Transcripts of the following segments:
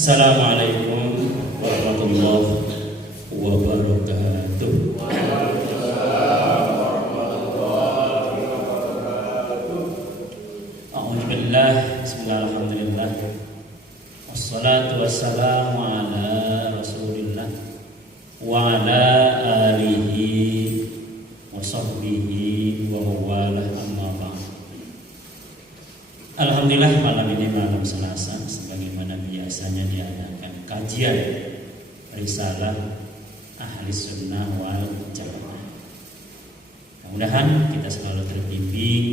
Assalamualaikum warahmatullahi wabarakatuh. Alhamdulillah, bismillahirrahmanirrahim. Wassalatu wassalamu ala Rasulillah wa ala alihi wa sahbihi wa mawalah, amma ba'd. Alhamdulillah, malam ini malam Selasa, sebagaimana biasanya diadakan kajian risalah Ahli Sunnah wal Jamaah. Mudah-mudahan kita selalu terbimbing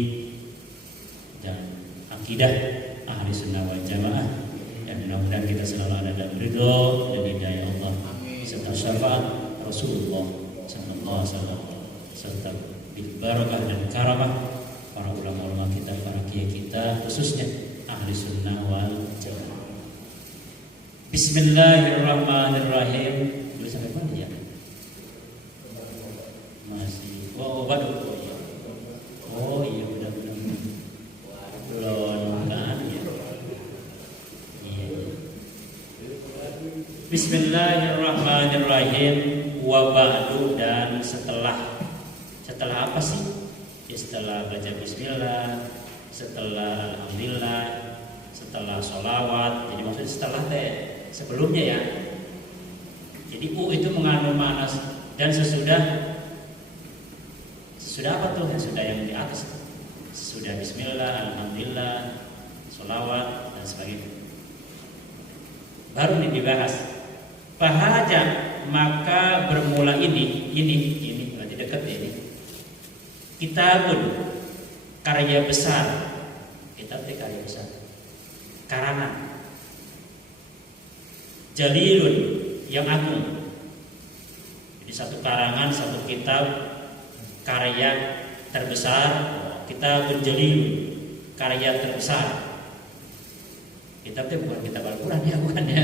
dan akidah Ahli Sunnah wal Jamaah, dan mudah-mudahan kita selalu ada dalam ridho dan hidayah Allah serta syafaat Rasulullah sallallahu alaihi wasallam serta bil barakah dan karamah para ulama-ulama kita, para kiai kita, khususnya Ahli Sunnah wal Jamaah. Bismillahirrahmanirrahim. Boleh sampai mana ya? Masih. Waduh. Oh iya, benar-benar. Belum kan ya. Iya. Bismillahirrahmanirrahim. Wa ba'du, dan setelah apa sih? Ya, setelah baca bismillah, setelah alhamdulillah, setelah sholawat. Jadi maksudnya setelah sebelumnya ya. Jadi itu mengandung makna dan sesudah apa tuh? Sudah yang di atas. Sudah bismillah, alhamdulillah, sholawat dan sebagainya. Baru dibahas. Fahaja, maka bermula ini berarti dekat ini. Kitabun, karya besar. Kitab itu karya besar. Karangan. Jalilun, yang agung. Jadi satu karangan, satu kitab karya terbesar. Kitabun jalilun, karya terbesar. Kitabnya bukan kitab Al-Quran ya, bukan ya.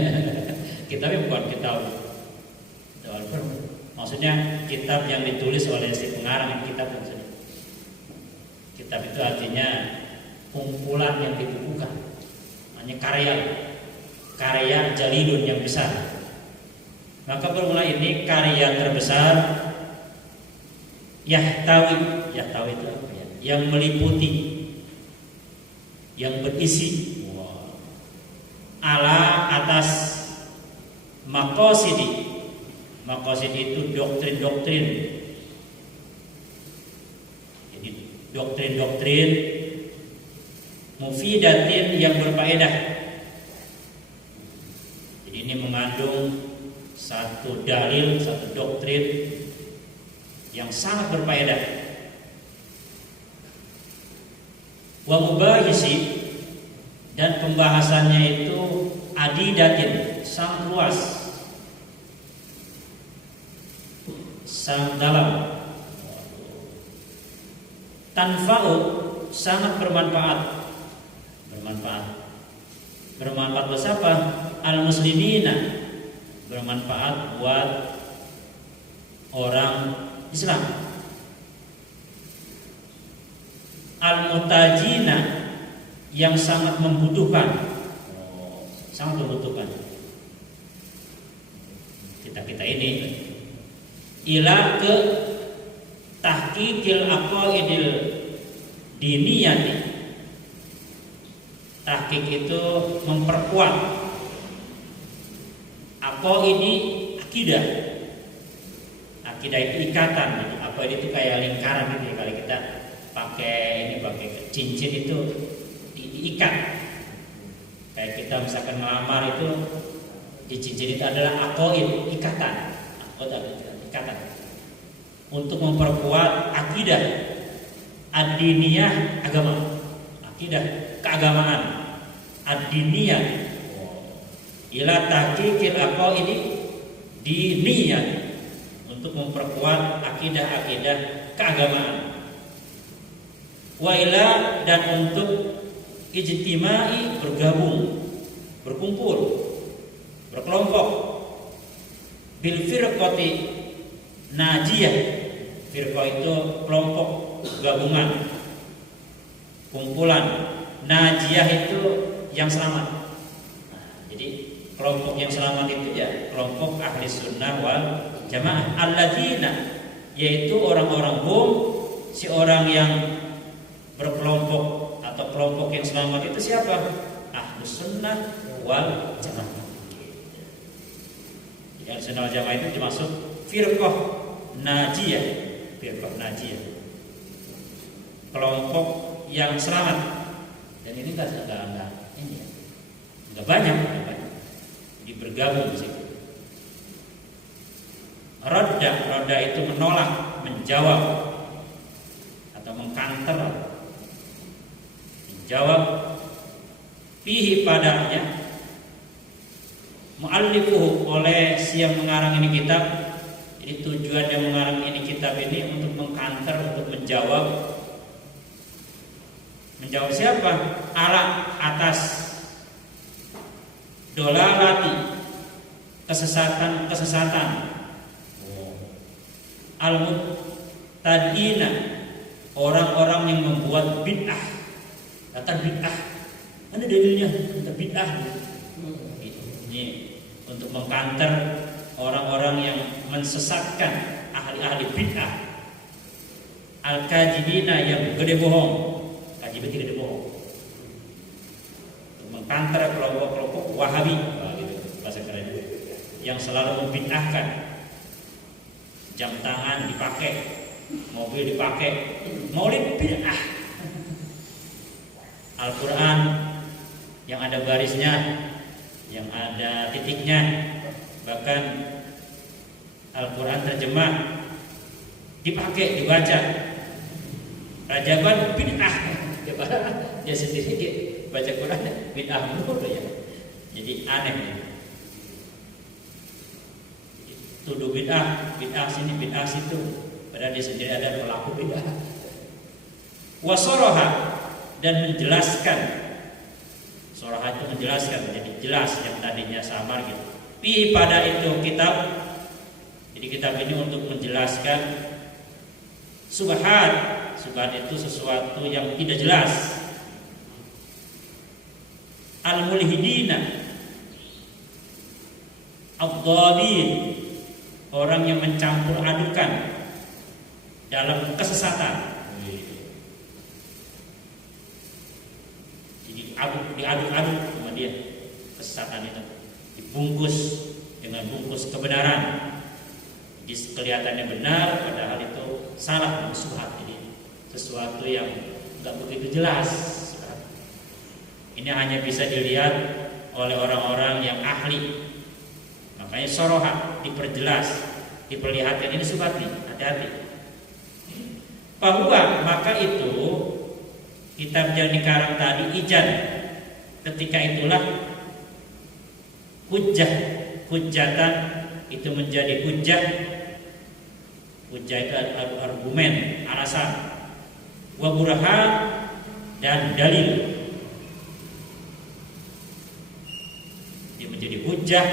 Kitabnya bukan kitab Al-Quran. Maksudnya kitab yang ditulis oleh si pengarang kitab maksudnya. Kitab itu artinya kumpulan yang dibukukan. Hanya karya jalilun yang besar. Maka bermula ini karya terbesar yahtawi itu apa ya? Yang meliputi, yang berisi ala atas maqasidi. Maqasid itu doktrin-doktrin. Jadi doktrin-doktrin mufidatin yang berfaedah. Jadi ini mengandung satu dalil, satu doktrin yang sangat berfaedah. Wa mubahisi, dan pembahasannya itu adidatin, sangat luas, sangat dalam. Tanfa'u, sangat bermanfaat. Bermanfaat buat siapa? Al-muslimina, bermanfaat buat orang Islam. Al-mutajina, yang sangat membutuhkan. Sangat membutuhkan. Kita ini ila ke tahqiqil aqaidil diniyati. Tahqiq itu memperkuat aqaidi, akidah. Akidah itu ikatan gitu. Aqaid itu kayak lingkaran gitu ya. Kalau kita pakai cincin itu diikat. Kayak kita misalkan ngelamar itu di cincin itu adalah aqaid, ikatan. Ikatan untuk memperkuat akidah ad-diniyah, agama, akidah keagamaan ad-diniyah ila tahqiqil aqaid diniyah, untuk memperkuat akidah-akidah keagamaan. Wa ila, dan untuk ijtimai, bergabung, berkumpul, berkelompok, bil firqati najiyah. Firqah itu kelompok, gabungan, kumpulan. Najiyah itu yang selamat. Nah, jadi kelompok yang selamat itu ya kelompok ahli sunnah wal jamaah alladzina, yaitu orang-orang si orang yang berkelompok atau kelompok yang selamat itu siapa? Ahli sunnah wal jamaah. Jadi ahli sunnah wal jamaah itu termasuk firqah najiyah, kelompok yang selamat. Dan ini enggak banyak. Jadi bergabung di situ. Roda itu menolak, menjawab atau mengkanter, menjawab fihi padanya muallifuhu, oleh si yang mengarang ini kitab. Jadi tujuan yang mengarang ini kitab ini untuk mengkanter, untuk menjawab siapa? Atas dolalati, kesesatan al-mubtadi'ina, orang-orang yang membuat bid'ah. Kata bid'ah, mana dalilnya? Kata bid'ah. Ini untuk mengkanter orang-orang yang mensesatkan, ahli-ahli bid'ah. Al-kadzibina, yang gede bohong. Kadzib itu gede bohong. Untuk mengkanter kelompok-kelompok Wahabi, gitu bahasa keren, yang selalu membid'ahkan. Jam tangan dipakai, mobil dipakai, maulid bid'ah. Al-Quran yang ada barisnya, yang ada titiknya, bahkan Al-Quran terjemah dipakai, dibaca. Rajaban bid'ah. Dia sendiri baca Quran bid'ah mulu ya. Jadi aneh. Tuduh bid'ah sini, bid'ah situ, padahal dia sendiri ada pelaku bid'ah. Wasoroha, dan menjelaskan. Soroha itu menjelaskan, jadi jelas yang tadinya samar gitu. Pi pada itu kitab. Jadi kitab ini untuk menjelaskan subhat itu sesuatu yang tidak jelas. Al-mulhidina, ad-dhalin, orang yang mencampur adukan dalam kesesatan. Jadi diaduk-aduk sama dia kesesatan itu, dibungkus dengan bungkus kebenaran. Jadi kelihatannya benar, padahal itu salah, subhat. Jadi sesuatu yang nggak begitu jelas. Ini hanya bisa dilihat oleh orang-orang yang ahli. Makanya soroha, diperjelas, diperlihatkan. Ini subhat nih, hati-hati. Bahwa maka itu kitab yang dikarang tadi ijan, ketika itulah hujjatan itu menjadi hujjah itu argumen, alasan, wa burhan, dan dalil. Dia menjadi hujjah,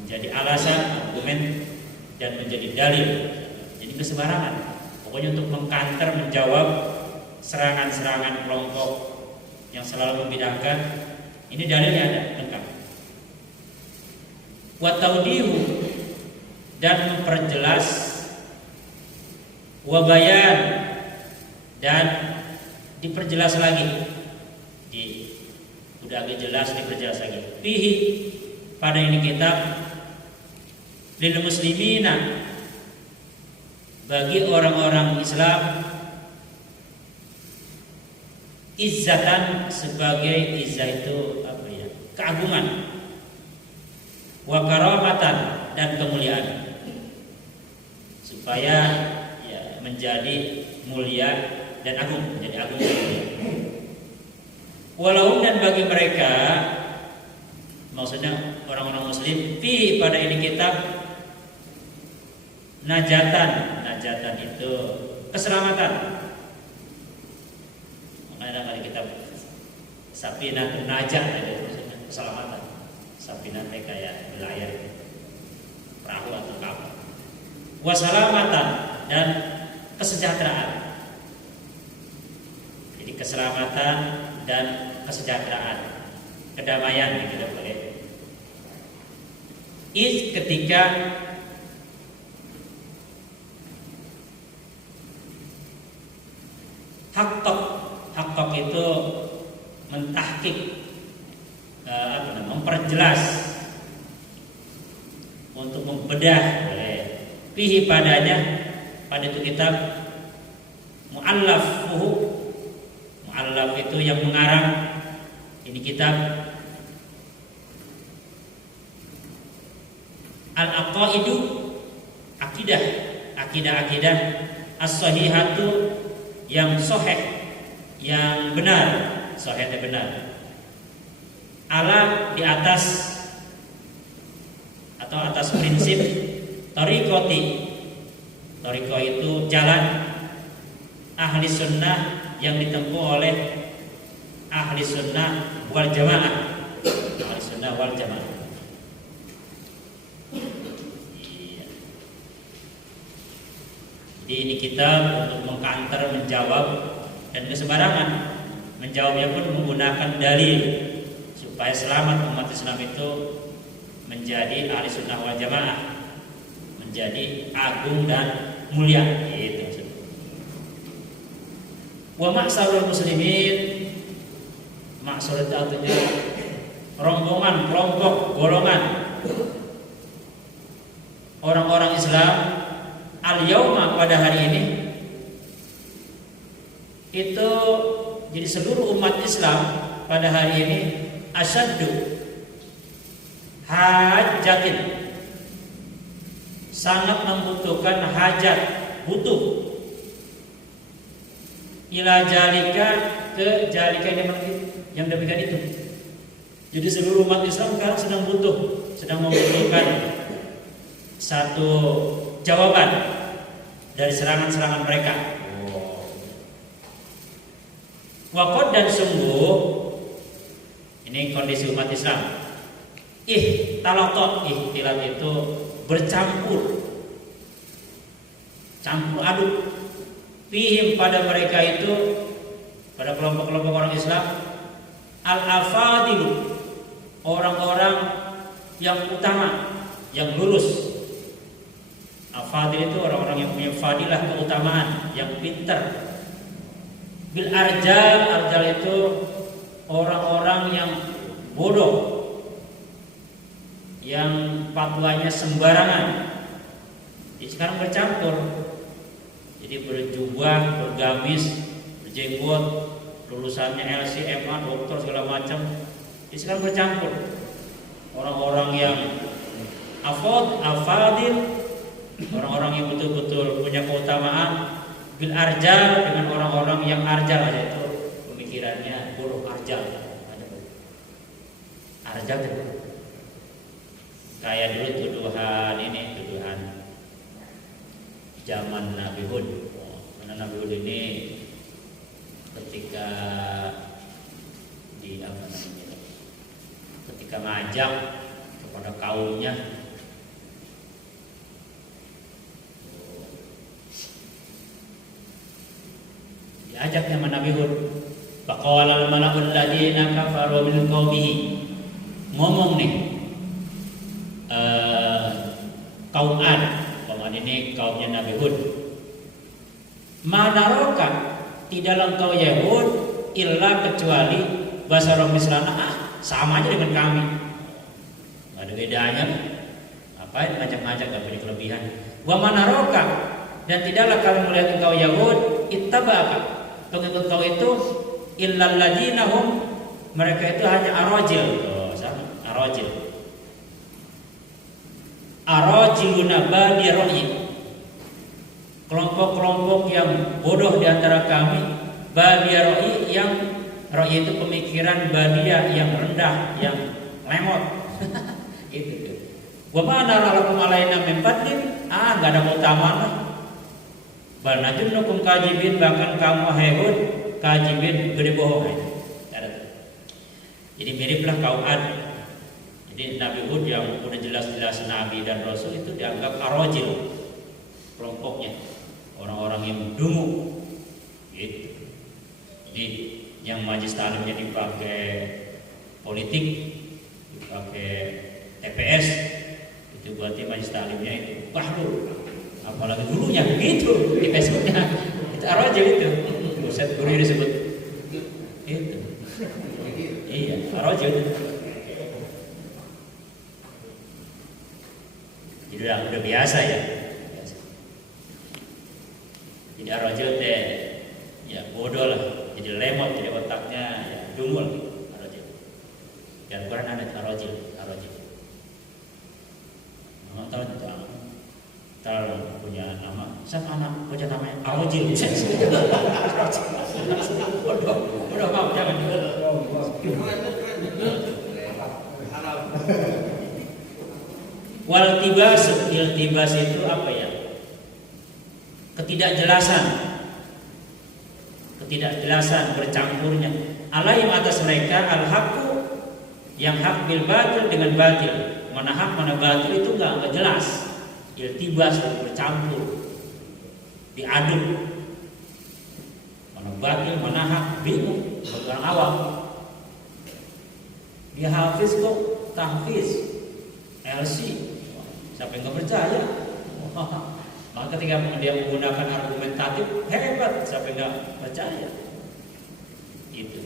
menjadi alasan, argumen, dan menjadi dalil. Jadi kesembarangan. Pokoknya untuk mengkanter, menjawab serangan-serangan kelompok yang selalu membidangkan. Ini dalilnya ada lengkap. Wa taudihu, dan memperjelas, wa bayan, dan diperjelas lagi. Udah agak jelas, diperjelas lagi. Fihi, pada ini kitab, lil muslimina, bagi orang-orang Islam, izzatan, sebagai izzah itu apa ya? Keagungan. Wa karamatan, dan kemuliaan. Supaya ya menjadi mulia dan agung, menjadi agung dan mulia. Walau, dan bagi mereka, maksudnya orang-orang muslim, fi pada ini kitab, najatan itu keselamatan. Makanya ada kitab Safinatun Najah, itu keselamatan. Safinah kayak belayar, perahu atau kapal. Wasalamatan, dan kesejahteraan. Jadi keselamatan dan kesejahteraan, kedamaian gitu boleh. ketika haqqaq itu mentahqiq, memperjelas, untuk membedah fihi padanya, pada itu kitab muallaf itu yang mengarang ini kitab al-aqaidu, akidah as-sahihatu, yang sahih, yang benar, sahih dan benar, ala di atas atau atas prinsip tariqati. Tariqah itu jalan ahli sunnah yang ditempuh oleh ahli sunnah wal jamaah. Ahli sunnah wal jamaah. Jadi ini kitab untuk mengkanter, menjawab, dan kesembarangan. Menjawabnya pun menggunakan dalil supaya selamat umat Islam itu menjadi ahli sunnah wal jamaah, menjadi agung dan mulia. Itu. Wa ma'sarul muslimin, maksud itu artinya rombongan, kelompok, golongan orang-orang Islam al-yauma, pada hari ini itu, jadi seluruh umat Islam pada hari ini asyaddu hajatin, sangat membutuhkan hajat, butuh ila jalika, ke jalika yang demikian itu. Jadi seluruh umat Islam sekarang sedang membutuhkan satu jawaban dari serangan-serangan mereka. Waqad, dan sungguh, ini kondisi umat Islam, ihtilat itu bercampur, campur aduk, fihim, pada mereka itu, pada kelompok-kelompok orang Islam, al-afadilu, orang-orang yang utama, yang lulus. Afadil itu orang-orang yang punya fadilah, keutamaan, yang pintar. Bil arjal itu orang-orang yang bodoh, yang fatwanya sembarangan. Jadi sekarang bercampur. Jadi berjubah, bergamis, berjenggot, lulusannya LC, MA, doktor, segala macam. Jadi sekarang bercampur. Orang-orang yang afadil, orang-orang yang betul-betul punya keutamaan, bil arjal, dengan orang-orang yang arjal, yaitu pemikirannya bodoh, arjal. Arjal itu kayak dulu tuduhan zaman Nabi Hud. Karena Nabi Hud ini ketika ketika ngajak kepada kaumnya, diajaknya sama Nabi Hud. Faqala al-mala'ul ladzina kafaru min qaumihi, ngomong nih kaum Ad ini kaumnya Nabi Hud, manaroka, tidaklah engkau Yahud illa, kecuali basara mislana, sama aja dengan kami, nggak ada bedanya. Ngapain ngajak-ngajak, nggak punya kelebihan. Wa manaroka, dan tidaklah kami melihat engkau Yahud ittaba'aka, pengikut kau itu illal ladzina hum, mereka itu hanya arajil. Arajiluna badi ra'yi, kelompok-kelompok yang bodoh di antara kami, badi ra'yi, yang ra'yi itu pemikiran badia, yang rendah, yang lemot. Itu. Wa ma nara lakum alaina min fadlin, enggak ada keutamaan lah. Bal najunnukum kajibin, bahkan kamu Hud kajibin, gede bohong. Jadi miriplah kaum Ad. Jadi Nabi Hud yang udah jelas-jelas Nabi dan Rasul itu dianggap arojil, kelompoknya orang-orang yang dungu, gitu. Jadi yang majlis taklimnya dipakai politik, dipakai TPS, berarti majelis taklimnya itu bahlul, apalagi gurunya gitu di Facebooknya itu arojil itu, Ustaz guru disebut itu, iya arojil itu. Jadi udah biasa ya. Jadi arojil teh ya bodoh lah, jadi lemot, jadi otaknya ya dungul gitu arojil. Dan Quran ada arojil. Nggak tahu itu kalau punya nama, saya anak punya namanya arojil. Bodoh mau jangan. Iltibas itu apa ya? Ketidakjelasan bercampurnya. Alaihim atas mereka al-haqqu, yang hak bil batil dengan batil. Mana hak mana batil itu enggak jelas. Iltibas bercampur, diaduk. Mana batil mana hak bingung bagi orang awam. Dia hafiz kok tahfiz LC. Siapa yang nggak percaya? Maka ketika dia menggunakan argumentatif hebat, siapa yang nggak percaya? Itu.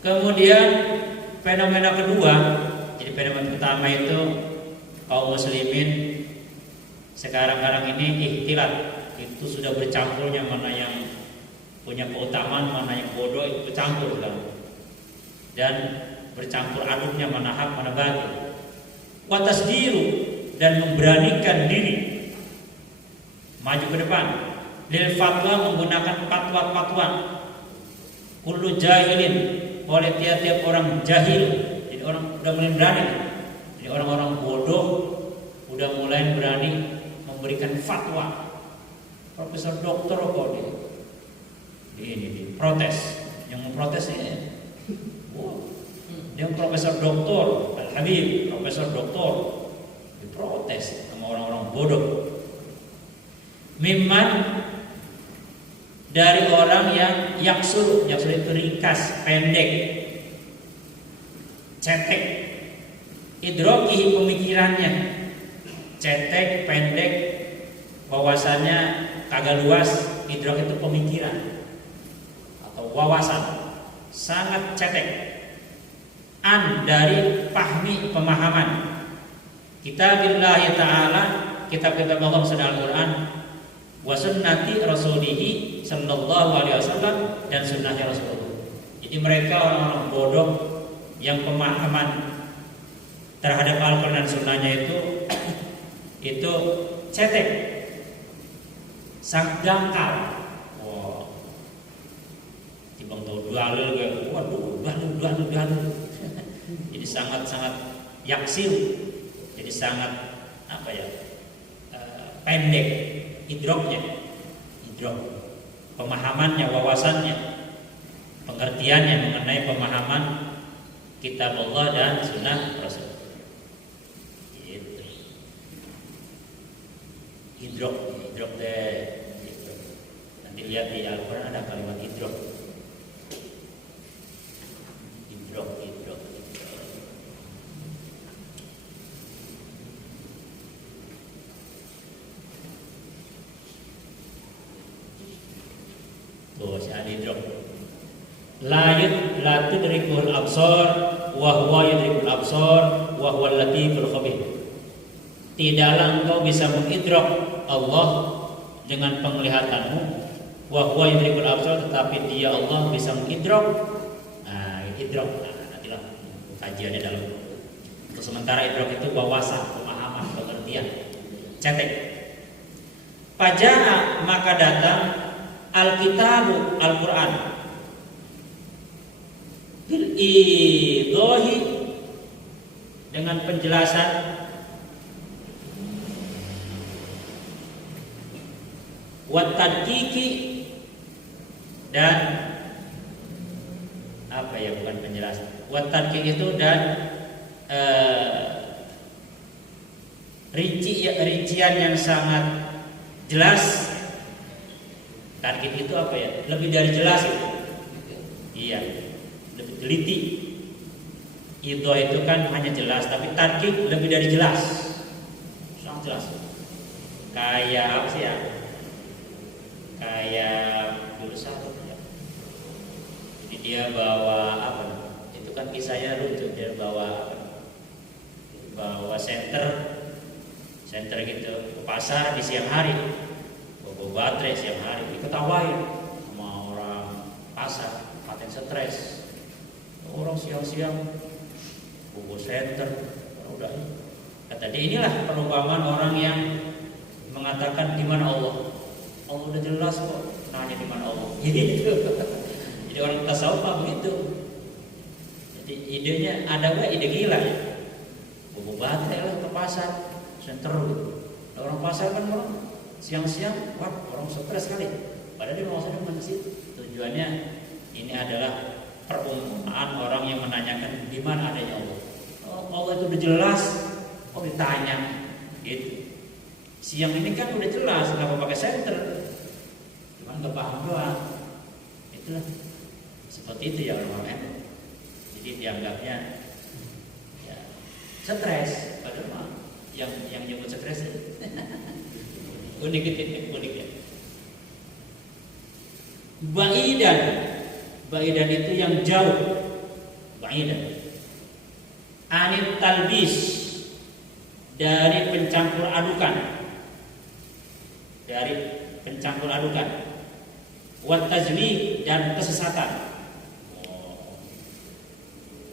Kemudian fenomena kedua, jadi fenomena pertama itu kaum muslimin sekarang ini ikhtilat, itu sudah bercampurnya, mana yang punya keutamaan, mana yang bodoh, itu bercampur kan? Dan bercampur aduknya mana hak mana batil. Watasdiru, dan memberanikan diri maju ke depan lil fatwa, menggunakan fatwa kullu jahilin, oleh tiap-tiap orang jahil. Jadi orang udah mulai berani, jadi orang-orang bodoh udah mulai berani memberikan fatwa. Profesor doktor kok ini protes, yang memprotes ini wow. Dia profesor doktor Al-Habib, profesor doktor diprotes sama orang-orang bodoh. Mimman, dari orang yang yaksur itu ringkas, pendek, cetek, idrokihi, pemikirannya cetek, pendek, wawasannya kagak luas. Idrok itu pemikiran atau wawasan, sangat cetek. Dari pahmi, pemahaman kitabillahi ta'ala, kitab-kitab Allah sudah Al-Quran, wa sunnati rasulihi sallallahu alaihi wasallam, dan sunnahnya Rasulullah. Jadi mereka orang-orang bodoh yang pemahaman terhadap Al-Quran dan sunnahnya itu cetek, sangat dangkal. Wow. Tibang tahu dalil kayak waduh, dalil. Jadi sangat-sangat yaksil, jadi sangat pendek idroknya, pemahamannya, wawasannya, pengertiannya mengenai pemahaman kitab Allah dan sunnah Rasul. Gitu. Idrok deh. Nanti lihat di Al-Quran ada kalimat idrok. La tudrikul absar wa huwa yudrikul absar wa huwa al-latiful khabir. Tidaklah engkau bisa mengidrok Allah dengan penglihatanmu, wa huwa yudrikul absar, tetapi Dia Allah bisa mengidrok. Idrok. Nantilah kajiannya dalam. Untuk sementara idrok itu wawasan, pemahaman, pengertian, cetek. Faja'a, maka datang al-kitabu, Al-Quran, bil idohi, dengan penjelasan wat tadqiqi, dan bukan penjelasan, wat tadqiq itu dan rincian yang sangat jelas. Tadqiq itu lebih dari jelas itu. Iya, lebih teliti. Itu kan hanya jelas, tapi tadqiq lebih dari jelas. jelas. Kayak apa sih ya? Kayak berusaha ya. Jadi dia bawa apa? Itu kan kisahnya lucu, dia bawa senter gitu ke pasar di siang hari, bawa baterai siang hari, diketawain sama orang pasar, paten stres. Orang siang-siang bawa senter, udah. Kata dia, inilah perumpamaan orang yang mengatakan di mana Allah. Allah udah jelas kok, nanya di mana Allah. Gitu. Jadi orang tasawuf begitu. Jadi idenya ada nggak ide gila ya? Bawa baterai lah ke pasar, senter gitu. Orang pasar kan orang siang-siang, wah orang stres kali. Padahal dia maksudnya masjid. Tujuannya ini adalah perumpamaan orang yang menanyakan di mana adanya Allah. Oh, Allah itu udah jelas, kok ditanya gitu. Siang ini kan udah jelas, kenapa pakai senter? Cuman gak paham doang. Itulah seperti itu ya orang-orang. Jadi dianggapnya ya stres, padahal mah yang nyebut stres unik ya. Ba'idan itu yang jauh. Ba'idan anit talbis, dari pencampur adukan, wat tajmi, dan kesesatan.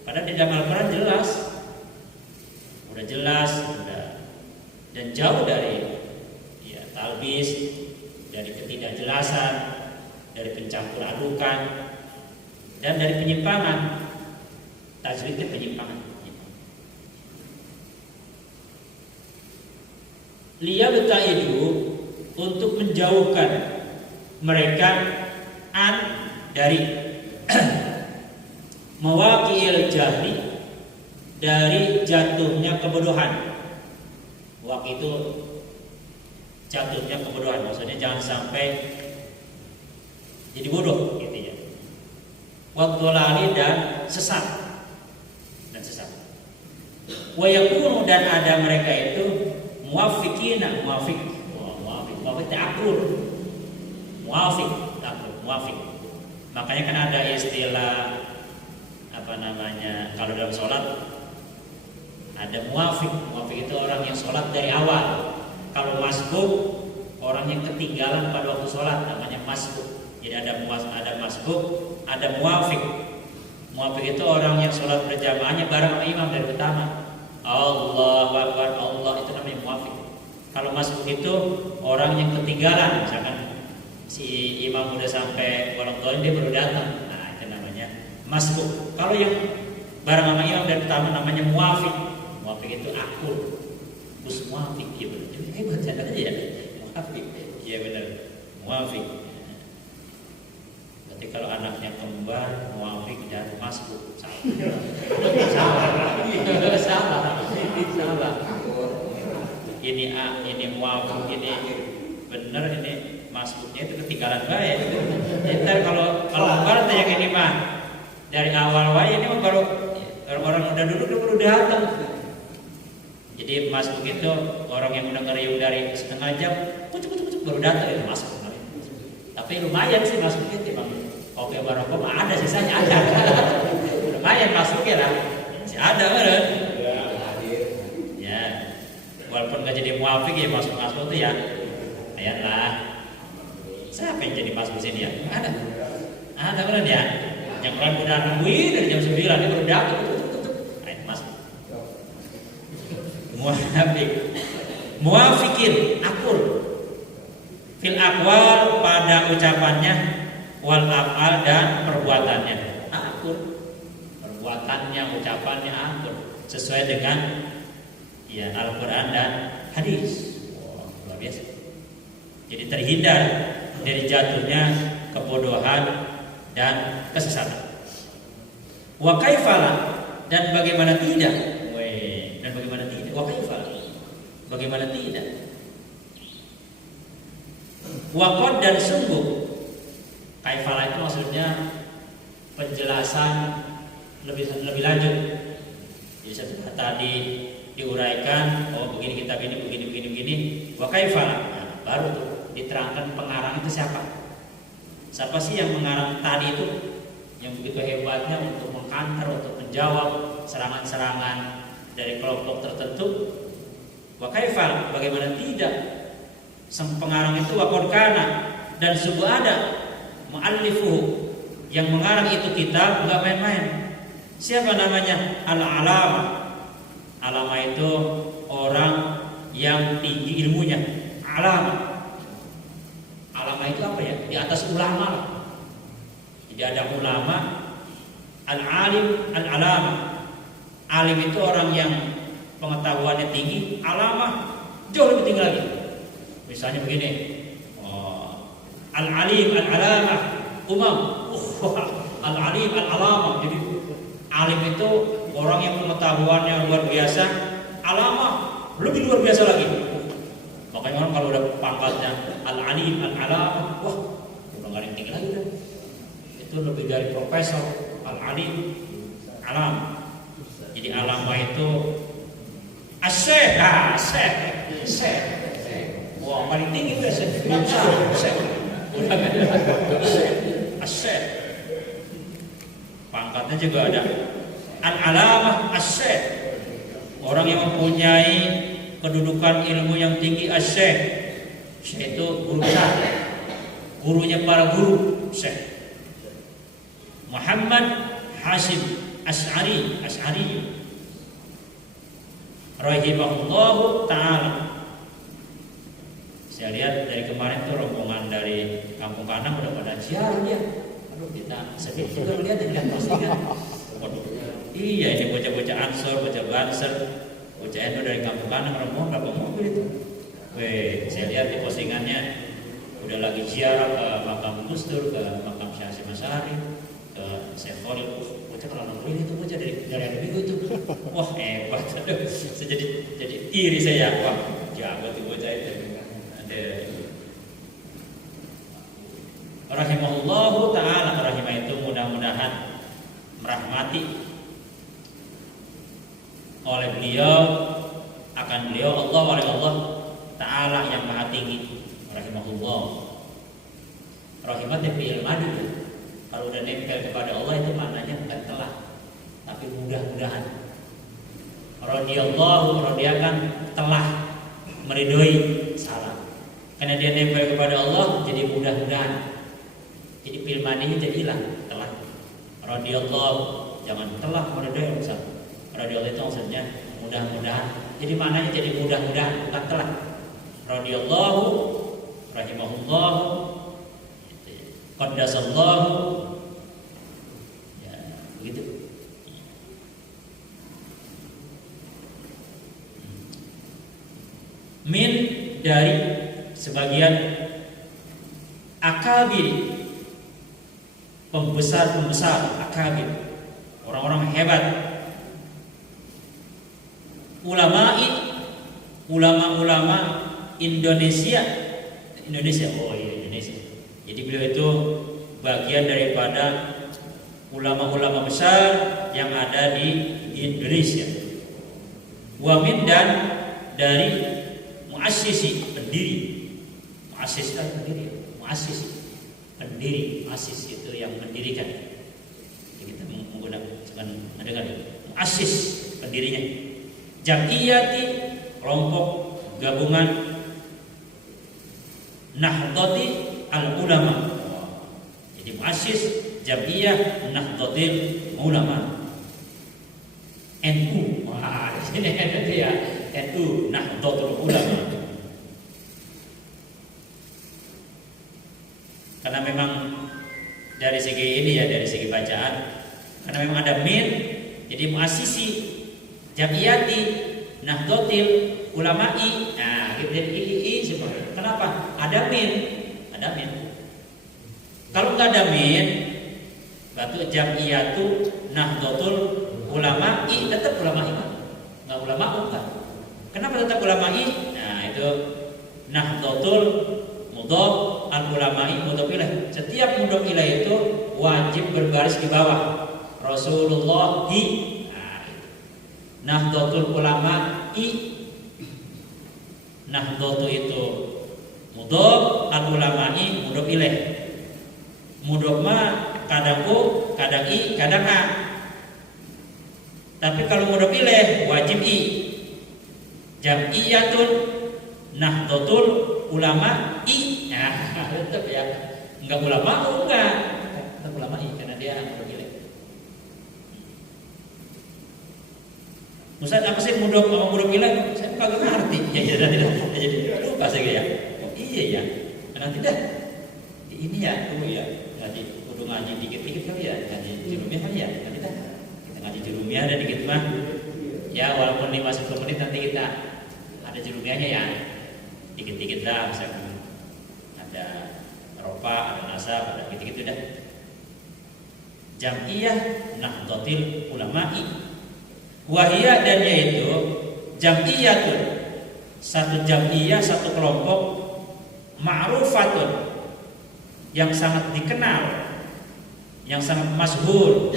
Padahal di dalam Al-Quran jelas, dan jauh dari ya, talbis, dari ketidakjelasan, dari pencampur adukan, dan dari penyimpangan. Tajwid itu penyimpangan. Liyabta'idu, untuk menjauhkan mereka dari mawaqi'il jahli, dari jatuhnya kebodohan. Waqi itu jatuhnya kebodohan, maksudnya jangan sampai jadi bodoh gitu ya. Waktu lali dan sesat. Wa yakunu, dan ada mereka itu muwaffiq takur. Makanya kan ada istilah apa namanya, kalau dalam sholat ada muwaffiq itu orang yang sholat dari awal. Kalau masbuk, orang yang ketinggalan pada waktu sholat, namanya masbuk. Jadi ada masbuk, ada muwaffiq. Muwaffiq itu orang yang sholat berjamaahnya bareng sama imam dari pertama. Allahu Akbar, Allah, itu namanya muwaffiq. Kalau masbuk itu orang yang ketinggalan, misalkan si imam udah sampai golong-golong dia baru datang. Nah, itu namanya masbuk. Kalau yang bareng sama imam dari pertama namanya muwaffiq. Muwaffiq itu akur. Gus muwaffiq, ya benar. Hebat aja ya. Muwaffiq. Iya benar. Muwaffiq. Berarti kalau anaknya kembar, muwaffiq dan masbuk. Salah. Ini muwaffiq, ini benar, ini masbuknya itu ketinggalan baik. Jadi kalau kembar yang ini mah dari awal wae, ini baru orang udah duduk baru datang. Jadi masbuk itu orang yang udah ngeriung dari setengah jam, kucuk baru datang, itu masuk. Tapi lumayan sih masbuknya, Bang. Oke, barokah ada sisanya ada. Lumayan masuknya lah. Masih ada kan? Ya. Walaupun gak jadi muwaffiq ya, masuk itu ya. Ayolah. Siapa yang jadi masuk sini ya? Ada kan ya? Yang orang udah nungguin dari jam 9 dia baru datang. Ayo masuk. Muwaffiqin, akur. Fil aqwal, pada ucapannya, wal af'al, dan perbuatannya. Akur. Perbuatannya, ucapannya akur, sesuai dengan ya Al-Quran dan hadis. Luar biasa. Jadi terhindar dari jatuhnya kebodohan dan kesesatan. Wa kaifala, dan bagaimana tidak? Wa kaifala, bagaimana tidak? Wa dan sungguh. Kaifala itu maksudnya penjelasan lebih lanjut. Jadi setelah tadi diuraikan, oh begini kitab ini, begini. Wa kaifa? Nah, baru tuh diterangkan pengarang itu siapa. Siapa sih yang mengarang tadi itu yang begitu hebatnya untuk mengkantar, untuk menjawab serangan-serangan dari kelompok tertentu. Wa kaifa? Bagaimana tidak? Sang pengarang itu waqad kana, dan sungguh ada muallifuhu, yang mengarang itu kitab enggak main-main. Siapa namanya? Al-Alama. Alama itu orang yang tinggi ilmunya. Alama. Alama itu apa ya? Di atas ulama. Jadi ada ulama, al-alim, al-alama. Alim itu orang yang pengetahuannya tinggi, alama jauh lebih tinggi lagi. Misalnya begini, al-alim, al-alama, al-alim, al-alama. Jadi alim itu orang yang pengetahuannya luar biasa, alama lebih luar biasa lagi. Makanya orang kalau udah pangkatnya al-alim, al-alama, wah udah nggak ada yang tinggi lagi dah. Itu lebih dari profesor, al-alim, alam. Jadi alama itu asyik. Wah paling tinggi itu asyik. Asyik. Pangkatnya juga ada al-alamah asyik. Orang yang mempunyai kedudukan ilmu yang tinggi asyik. Syekh itu guru besar, gurunya para guru. Syekh Muhammad Hashim Asy'ari rahimahullahu ta'ala. Saya lihat dari kemarin tuh rombongan dari Kampung Kanang udah pada ziarah dia. Aduh kita sedih juga lihat dari postingan. Iya ini bocah-bocah Ansor, bocah Banser, bocah NU dari Kampung Kanang rombongan berapa mobil itu. Weh, saya lihat di postingannya udah lagi ziarah ke makam Gus Dur, ke makam Syekh Hasyim Asy'ari, ke Syekh Khalil. Bocah kalau nongkrong itu bocah dari hari Minggu itu. Wah hebat. Aduh, saya jadi iri saya. Wah jago tuh bocah itu. Rahimahullahu ta'ala. Rahimah itu mudah-mudahan merahmati oleh beliau, akan beliau Allah oleh Allah ta'ala yang maha tinggi. Rahimahullah. Rahimatnya fi'il madi. Kalau udah nempel kepada Allah itu maknanya bukan telah, tapi mudah-mudahan. Radhiyallahu, radhiyakan, telah meridhoi, salah. Karena dia nempel kepada Allah jadi mudah-mudahan. Jadi fi'il madinya jadi hilang, telah. Radhiyallahu, jangan telah meridhoi, salah. Radhiyallahu itu maksudnya mudah-mudahan. Jadi maknanya jadi mudah-mudahan, bukan telah. Radhiyallahu, rahimahullah, qaddasallahu, ya begitu. Min, dari sebagian akabir, pembesar akabir, orang-orang hebat, ulama-ulama Indonesia. Oh iya Indonesia. Jadi beliau itu bagian daripada ulama-ulama besar yang ada di Indonesia. Wamin, dan dari muassisi, pendiri. Muassis kan pendiri. Muassis itu yang mendirikan. Jadi kita menggunakan mendengar muassis, pendirinya. Jam'iyati, kelompok gabungan Nahdati al-Ulama. Jadi muassis Jam'iyah Nahdlatul Ulama. NU. Wah, ini NU ya. NU Nahdlatul Ulama. Karena memang dari segi ini ya, dari segi bacaan, karena memang ada min, jadi muassisi Jam'iyati Nahdlatul Ulama'i. Nah, jadi i semua. Kenapa? Ada min. Kalau nggak ada min, berarti Jam'iyatu Nahdlatul Ulama'i tetap ulama'i kan? Nggak ulama kan? Kenapa tetap ulama'i? Nah itu Nahdlatul mudhaf, al-ulama'i mudhaf ilaih. Setiap mudhaf ilaih itu wajib berbaris di bawah Rasulullah. Nah, Nahdlatul Ulama I. Nahdlatu itu mudhof, al ulama'i mudhof ilaih. Mudhof mah kadang u, kadang i, kadang a. Tapi kalau mudhof ilaih wajib i. Jam'iyatun Nahdlatul Ulama I. Nah, tetap ya. Enggak ulama, enggak. Tetap ulama I karena dia mudhof ilaih. Ustaz, apa sih mudhof sama mudhof ilaih? Saya kagak ngerti. Jadi lupa saya ya. Oh, iya ya. Nanti dah. Ini ya, tunggu ya. Ngaji kudu ngaji dikit-dikit kali ya. Ngaji jurumiyah kali ya. Nanti dah. Kita ngaji jurumiyah ada dikit mah. Ya, walaupun 5-10 menit nanti kita ada jurumiyahnya ya. Dikit-dikit lah, misalkan ada rofa, ada nasab, ada gitu-gitu dah. Jam'iyah Nahdlatul Ulama'i. Wahia dan yaitu jam'iyatun, satu jam'iyah, satu kelompok, ma'rufatun, yang sangat dikenal, yang sangat masyhur,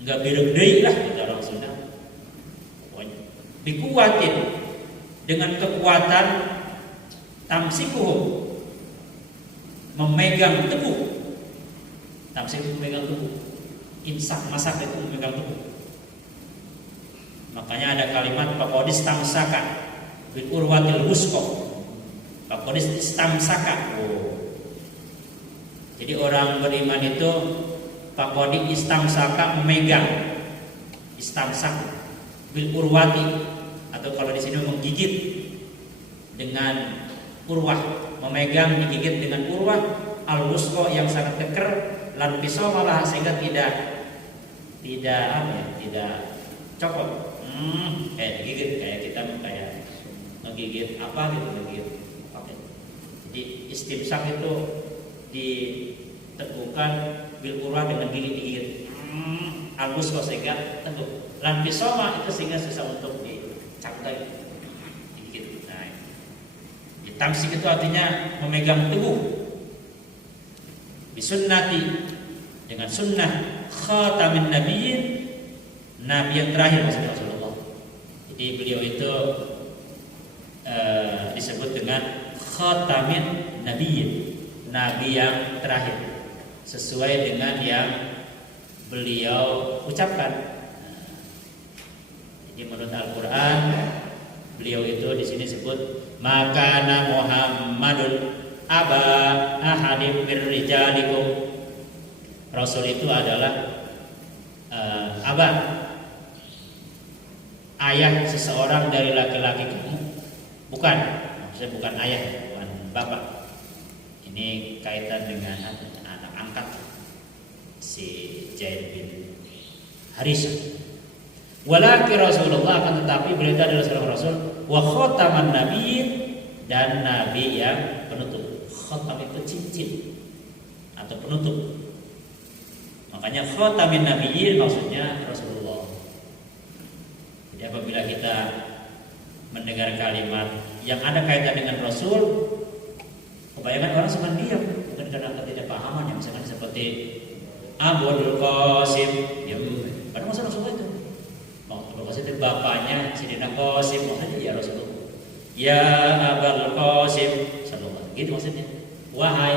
enggak beda-beda lah kata orang Sunda. Dikuatin dengan kekuatan tamsikuhum, memegang teguh. Tamsik itu memegang teguh. Imsak, masak itu memegang teguh. Makanya ada kalimat Pakodis tamsaka bil urwatil wusqa. Pakodis istamsaka. Oh. Jadi orang beriman itu Pakodis istamsaka, memegang. Istamsak bil urwati, atau kalau di sini menggigit dengan urwah, memegang, digigit dengan urwah al wusqa yang sangat keker. Lan pisau malah sehingga tidak copot. Digigit kayak kita kayak ngegigit apa gitu, ngegigit. Oke. Jadi istimsak itu diteguhkan bil urwah dengan digigit. Alus kok sehingga teguh. Lan pisau mah itu sehingga susah untuk dicangkai. Digigit. Nah, tamsik itu artinya memegang teguh. Bisunnati, dengan sunnah khatamin nabiyyin, nabi yang terakhir maksudnya Rasulullah. Jadi beliau itu disebut dengan khatamin nabiyyin, nabi yang terakhir, sesuai dengan yang beliau ucapkan. Jadi menurut Al-Qur'an beliau itu di sini disebut makana Muhammadun aba ahadim mir rijalikum. Rasul itu adalah aba, ayah seseorang dari laki-laki kamu. Bukan, maksudnya bukan ayah, bukan bapak. Ini kaitan dengan anak angkat si Zaid bin Harisah. Walakin Rasulullah, akan tetapi beliau adalah seorang Rasul wa khataman nabiyyin, dan nabi yang penutup. Khatam itu cincin atau penutup. Makanya khatamin nabiyyin maksudnya Rasulullah. Jadi apabila kita mendengar kalimat yang ada kaitan dengan Rasul, kebanyakan orang cuma diam, bukan karena ketidakpahaman, yang misalkan seperti Abul Qasim, ya pada masa Rasulullah itu. Abul Qasim itu bapaknya Sayyidina Qasim, makanya ya Rasulullah. Ya Abul Qasim sallallahu, gitu maksudnya. Wahai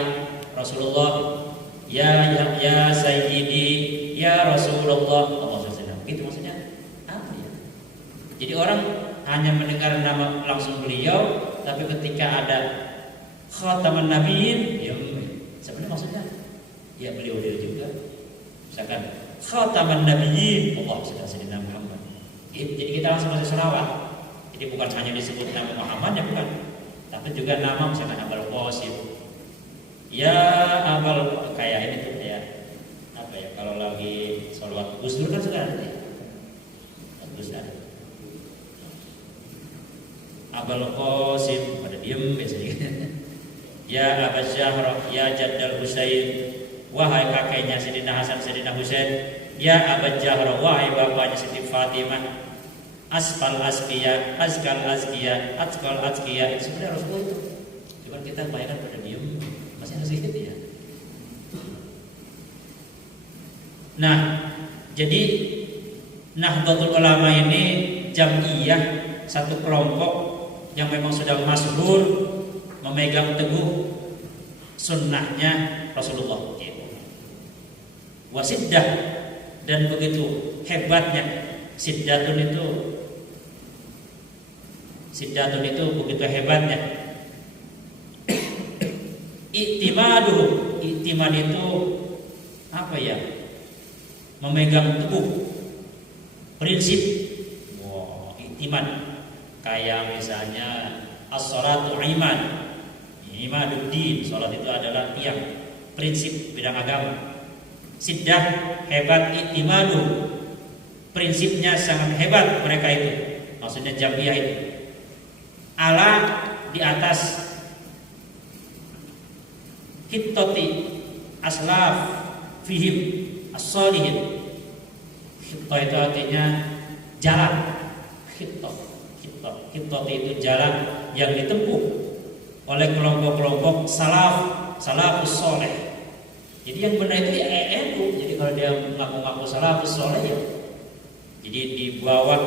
Rasulullah, ya Sayyidi, ya Rasulullah, Allah SAW. Gitu maksudnya. Apa ya? Jadi orang hanya mendengar nama langsung beliau, tapi ketika ada khataman nabiyyin, ya sebenarnya maksudnya ya beliau juga. Misalkan khataman nabiyyin, Allah Sayyidina Muhammad. Jadi kita langsung masih selawat. Jadi bukan hanya disebut nama Muhammad, ya bukan, tapi juga nama misalkan Abul Qasim. Ya Abul, kayak ini tuh kayak apa ya, kalau lagi sholawat Gus Dur kan suka ada ya. Gus ada. Abul Qasim pada diem biasanya. Ya Abul Syahra, ya Jaddal Husain, wahai kakeknya Sayyidina Hasan, Sayyidina Husain. Ya Abul Jahra, wahai bapaknya Siti Fatimah. Asfal azkiya, azkal azkiya, atqal azkiya. Itu sebenarnya Rasulullah itu. Cuma kita kebanyakan pada diem, masih harus gitu ya. Nah, jadi Nahdlatul Ulama ini jam'iyah, satu kelompok yang memang sudah masyhur memegang teguh sunnahnya Rasulullah. Wasiddah, dan begitu hebatnya siddatun itu begitu hebatnya. Iktimad itu apa ya? Memegang teguh prinsip. Iktimad kayak misalnya as-salatu imaduddin, salat itu adalah tiang prinsip bidang agama. Siddah hebat, iktimadu prinsipnya sangat hebat mereka itu, maksudnya jam'iyah itu. Ala di atas hittati aslaf fihim as-salihin. Hittah itu artinya jalan. Hittah itu jalan yang ditempuh oleh kelompok-kelompok salafus soleh. Jadi yang benar itu ya NU. Jadi kalau dia ngaku-ngaku salafus soleh ya, jadi dibawa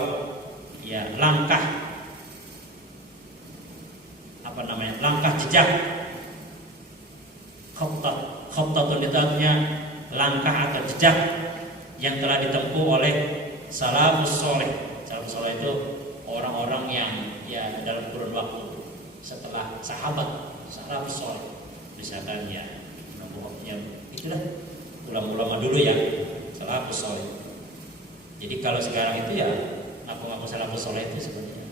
ya langkah jejak. Khabtatun itu artinya langkah atau jejak yang telah ditempuh oleh salafus soleh. Salafus soleh itu orang-orang yang ya dalam kurun waktu setelah sahabat, salafus soleh. Misalkan ya itulah ulama-ulama dulu ya, salafus soleh. Jadi kalau sekarang itu ya ngaku-ngaku salafus soleh itu sebenarnya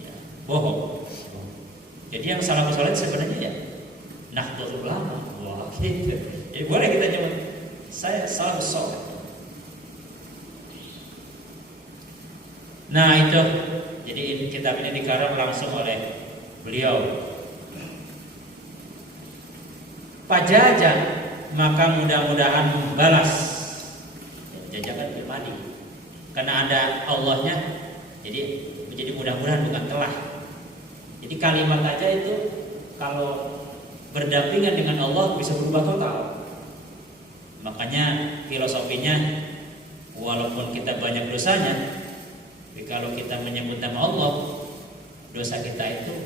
ya bohong. Jadi yang salafus soleh sebenarnya ya Nahdlatul Ulama. Wah, gitu. Jadi boleh kita nyebut saya salafus soleh. Nah itu, jadi kitab ini dikarang langsung oleh beliau. Pajaja, maka mudah-mudahan membalas. Jajakan pribadi, karena ada Allahnya, jadi menjadi mudah-mudahan bukan telah. Jadi kalimat aja itu kalau berdampingan dengan Allah bisa berubah total. Makanya filosofinya, walaupun kita banyak dosanya, tapi kalau kita menyebut nama Allah, dosa kita itu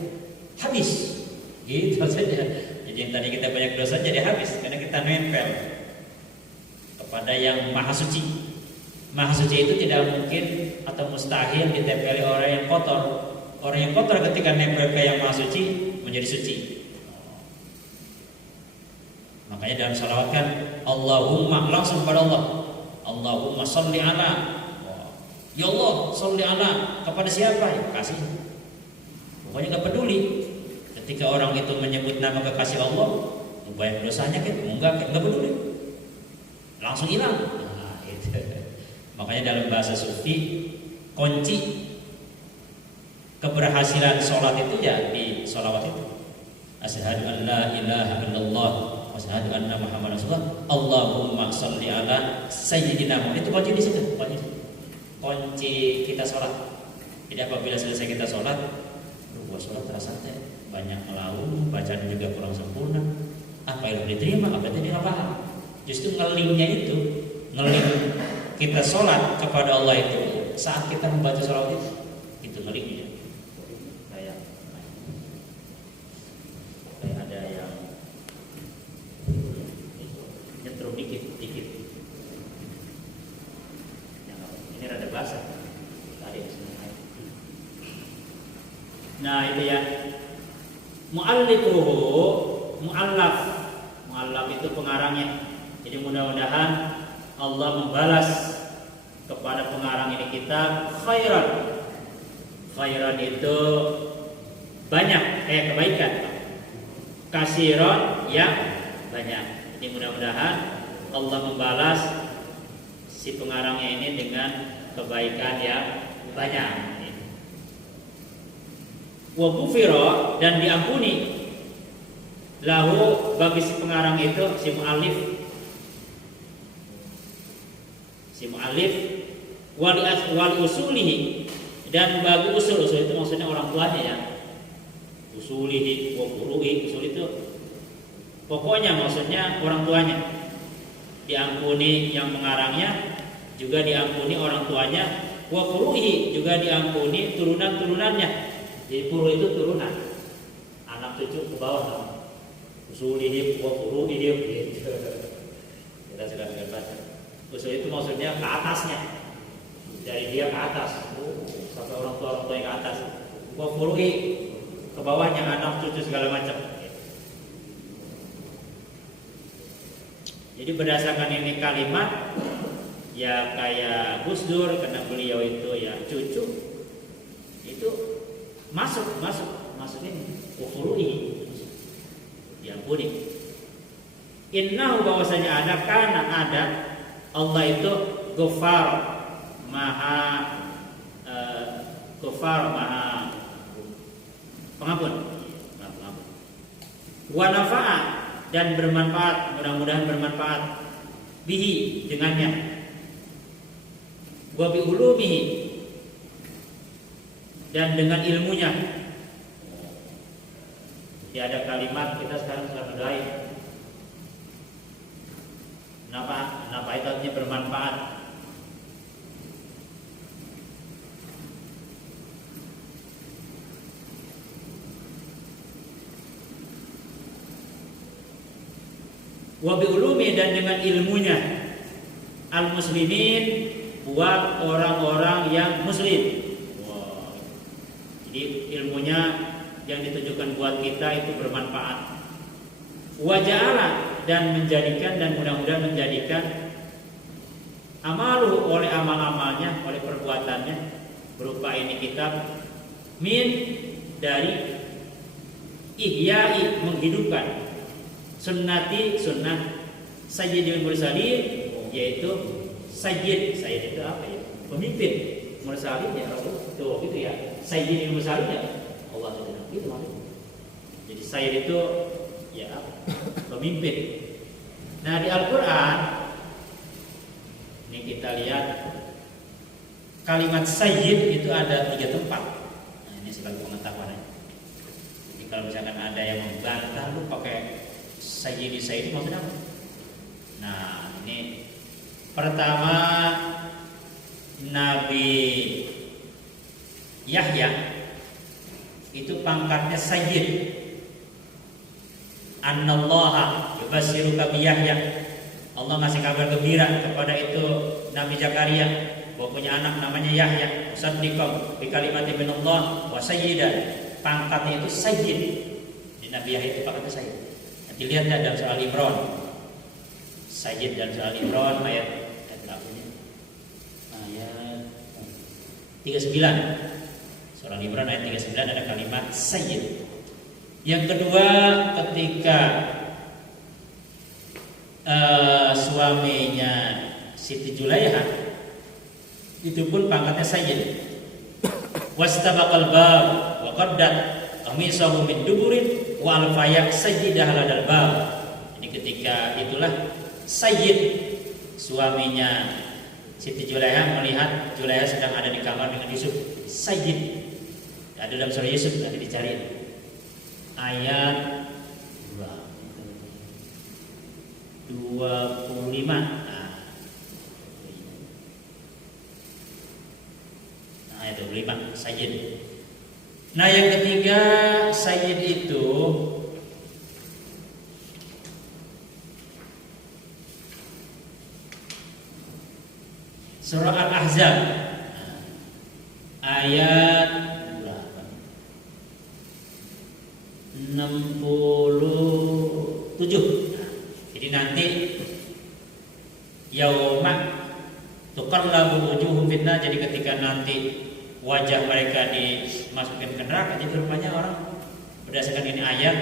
habis. Gitu saja. Jadi yang tadi kita banyak dosa jadi habis karena kita nempel kepada yang maha suci. Maha suci itu tidak mungkin atau mustahil ditempeli orang yang kotor. Orang yang kotor ketika nempel ke yang maha suci menjadi suci. Makanya dalam salawat kan Allahumma, langsung pada Allah. Allahumma sholli ala. Ya Allah, sholli ala, kepada siapa? Ya, kasih. Pokoknya gak peduli. Ketika orang itu menyebut nama kekasih Allah, banyak dosanya kan, enggak peduli, langsung hilang. Nah, itu. Makanya dalam bahasa sufi, kunci keberhasilan sholat itu ya di sholawat itu. Asyhadu an la ilaha illallah wa asyhadu anna Muhammadar Rasulullah. Allahumma sholli ala sayyidina Muhammad. Itu kunci di situ, kunci kita sholat. Jadi apabila selesai kita sholat, buat sholat terasa banyak melaut, bacaan juga kurang sempurna. Apa yang diterima, apa yang tidak paham. Justru ngelingnya itu, ngeling kita sholat kepada Allah itu saat kita membaca sholat itu ngelingnya. Kayak ada yang nyetrum dikit. Ini rada basah. Nah itu ya. Mu'allaf itu pengarangnya. Jadi mudah-mudahan Allah membalas kepada pengarang ini kitab khairan itu banyak, kebaikan. Kasiron yang banyak. Jadi mudah-mudahan Allah membalas si pengarangnya ini dengan kebaikan yang banyak. Wa ghufira, dan diampuni lahu bagi si pengarang itu, si muallif wali usulihi, dan bagi usul itu maksudnya orang tuanya ya. Usulihi wa furu'i, usul itu pokoknya maksudnya orang tuanya. diampuni yang mengarangnya, juga diampuni orang tuanya. Wa furuhi, juga diampuni turunan-turunannya. Jadi furu itu turunan, anak cucu ke bawah. Usulihim wa furuhihim gitu. Kita sudah baca. Usul itu maksudnya ke atasnya, dari dia ke atas, sampai orang tua yang ke atas. Wa furuhi, ke bawahnya anak cucu segala macam. Jadi berdasarkan ini kalimat, ya kayak Gus Dur, karena beliau itu ya cucu, itu masuk ini ufurui, diampuni. Innahu, bahwasanya ada Allah itu Ghafar, maha pengampun. Wa nafa'a, dan bermanfaat, mudah-mudahan bermanfaat, bihi, dengannya. Wa bi ulumihi, dan dengan ilmunya. Jadi ada kalimat kita sekarang sudah berdoain. Kenapa itu artinya bermanfaat? Wa bi ulumi, dan dengan ilmunya, al muslimin, buat orang-orang yang muslim. Wow. Jadi ilmunya yang ditujukan buat kita itu bermanfaat. Wa ja'ala, dan menjadikan, dan mudah-mudahan menjadikan amaluhu, oleh amal-amalnya, oleh perbuatannya, berupa ini kitab, min, dari ihya'i, menghidupkan, sunnati, sunnah sayyidil mursalin, yaitu sayyid itu apa ya? Pemimpin mursalin ya Rasul. Tuh gitu ya. Sayyidil mursalin ya Allah Subhanahu gitu maksudnya. Jadi sayyid itu ya pemimpin. Nah, di Al-Qur'an ini kita lihat kalimat sayyid itu ada 3 tempat. Nah, ini sebagai pengetahuan. Jadi kalau misalkan ada yang membantah, lu pakai sayyid maksudnya apa? Nah, ini pertama, Nabi Yahya itu pangkatnya sayyid. Annallaha yubashiruka bi Yahya, Allah ngasih kabar gembira kepada itu Nabi Zakaria bahwa punya anak namanya Yahya, musaddiqan bi kalimatin minallah wa sayyidan. Pangkatnya itu sayyid. Di Nabi Yahya itu pangkatnya sayyid. Nanti lihat dalam surah Al-Imran. Sayyid dan surah Al-Imran ayat 39. Surah Al-Imran ayat 39 ada kalimat sayyid. Yang kedua, ketika suaminya Siti Julaiha itu pun pangkatnya sayyid. Wastabaqal bab wa qaddat qamisahu min duburin wa alfayak sayyidah ladal bab. Jadi ketika itulah sayyid, suaminya Siti Julaiha melihat Julaiha sedang ada di kamar dengan Yusuf. Sayyid ada dalam surah Yusuf, nanti dicari ayat 25. Ayat 25 sayyid. Nah, yang ketiga sayyid itu surah Al-Ahzab ayat 67. Jadi nanti yauma tuqallabu wujuhum fitnah, jadi ketika nanti wajah mereka dimasukkan ke neraka, jadi rupanya orang berdasarkan ini ayat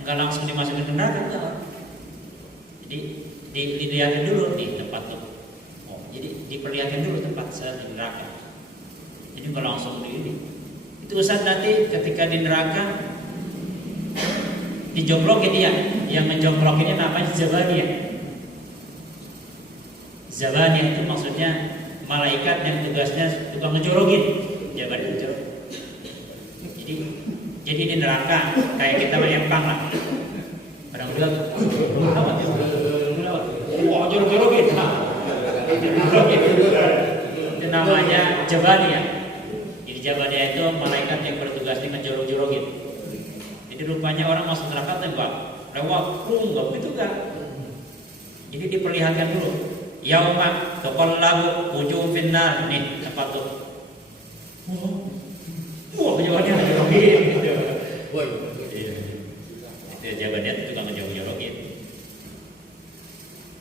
enggak langsung dimasukkan ke neraka, enggak. Jadi dilihatin dulu di tempat itu. Jadi diperlihatkan dulu tempat di neraka. Jadi enggak langsung di ini. Itu Ustaz nanti ketika di neraka dijonglokin dia, yang menjonglokinnya namanya Zabaniyah. Zabaniyah itu maksudnya malaikat yang tugasnya tukang ngejorogin. Zabaniyah ngejorog. Jadi di neraka kayak kita empang lah. Barang belakang. wah jorok-jorokin. Jorok-jorokin. Itu namanya Jabaniyah. Jadi Jabaniyah itu malaikat yang bertugas dengan jorok-jorokin. Jadi rupanya orang masuk neraka tembak, lewat, nggak begitu kan? Jadi diperlihatkan dulu. Yauma taqallabu wujuhum finnar, nih tempat tuh. Wah, jawabannya jorokin gitu. Woi. Itu jawabannya itu tukang ngejorok-jorokin.